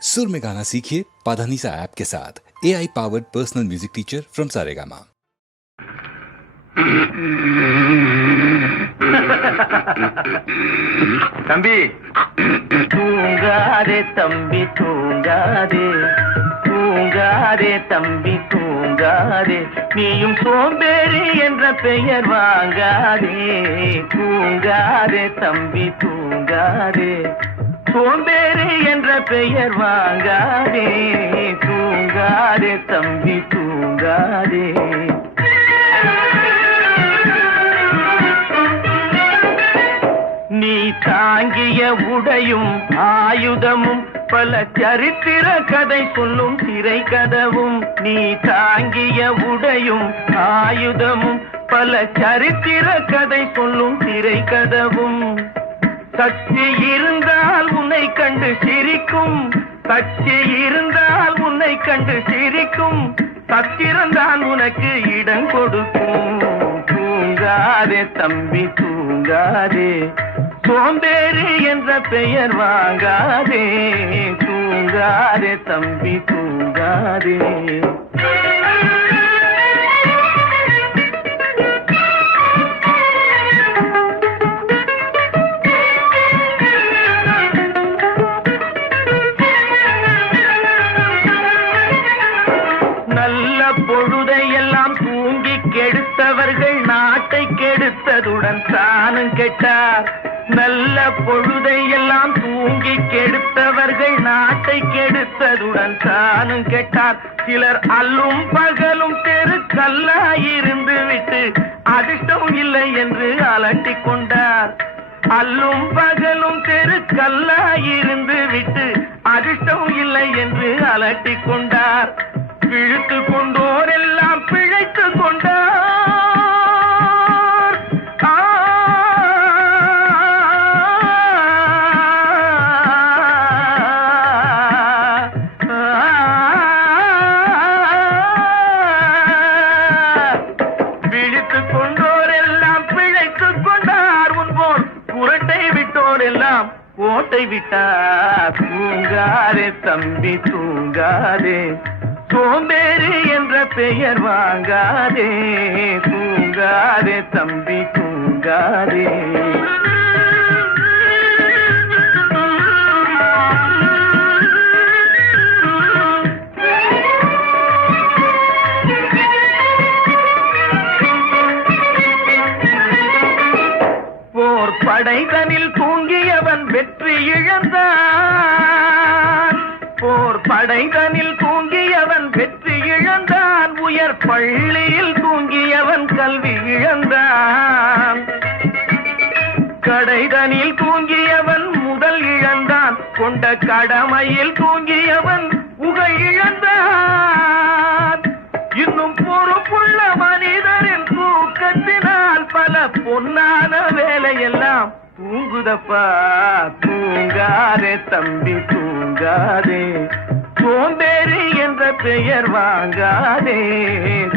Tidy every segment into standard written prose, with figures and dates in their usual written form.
सुर में गाना सीखिए पाधानीसा ऐप के साथ। AI powered personal music teacher from Saregama. தம்பி தூங்காதே தம்பி தூங்காதே, தூங்காதே தம்பி தூங்காதே, நீயும் சோம்பேறி என்ற பெயர் வாங்காதே. தூங்காதே தம்பி தூங்காதே, சோம்பேறி என்ற பெயர் வாங்காதே. தூங்காதே தம்பி தூங்காதே. நீ தாங்கிய உடையும் ஆயுதமும் பல சரித்திர கதை சொல்லும் திரை கதவும். நீ தாங்கிய உடையும் ஆயுதமும் பல சரித்திர கதை சொல்லும் திரை கதவும். சக்தி இருந்தால் உன்னை கண்டு சிரிக்கும், சக்தி இருந்தால் உன்னை கண்டு சிரிக்கும், சத்திரந்தான் உனக்கு இடம் கொடுக்கும். தூங்காதே தம்பி தூங்காதே, சோம்பேறி என்ற பெயர் வாங்காதே. தூங்காதே தம்பி தூங்காதே. நல்ல பொழுதையெல்லாம் தூங்கி கெடுத்தவர்கள் நாட்டை கெடுத்ததுடன் தானும் கெட்டார். நல்ல பொழுதையெல்லாம் தூங்கி கெடுத்தவர்கள் நாட்டை கெடுத்ததுடன் தானும் கெட்டார். சிலர் அல்லும் பகலும் தெருக்கல்லாயிருந்து விட்டு அதிர்ஷ்டம் இல்லை என்று அலட்டிக் கொண்டார். அல்லும் பகலும் தெருக்கல்லாயிருந்து விட்டு அதிர்ஷ்டம் இல்லை என்று அலட்டிக் கொண்டார். பிழைத்து கொண்டோர் எல்லாம் பிழைத்து கொண்டார். பிழைத்து கொண்டோர் எல்லாம் பிழைத்து கொண்டார். உன்போர் புரட்டை விட்டோர் எல்லாம் கோட்டை விட்டார். தூங்காதே தம்பி தூங்காதே, சோம்பேறி என்ற பெயர் வாங்காதே. தூங்காதே தம்பி தூங்காதே. போர் படைதனில் தூங்கியவன் வெற்றி இழந்தான். போர் படைதனில் தூங்கியவன் வெற்றி இழந்தான். உயர் பள்ளியில் தூங்கியவன் கல்வி இழந்தான். கடைதனில் தூங்கியவன் முதல் இழந்தான். கொண்ட கடமையில் தூங்கியவன் புகழ் இழந்தான். இன்னும் பொறுப்புள்ள மனிதரின் தூக்கத்தினால் பல பொன்னான வேலையெல்லாம் தூங்குதப்பா. தூங்காதே தம்பி தூங்காதே, சோம்பேறி என்ற பெயர் வாங்காதே.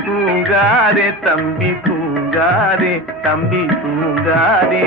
தூங்காதே தம்பி தூங்காதே, தம்பி தூங்காதே.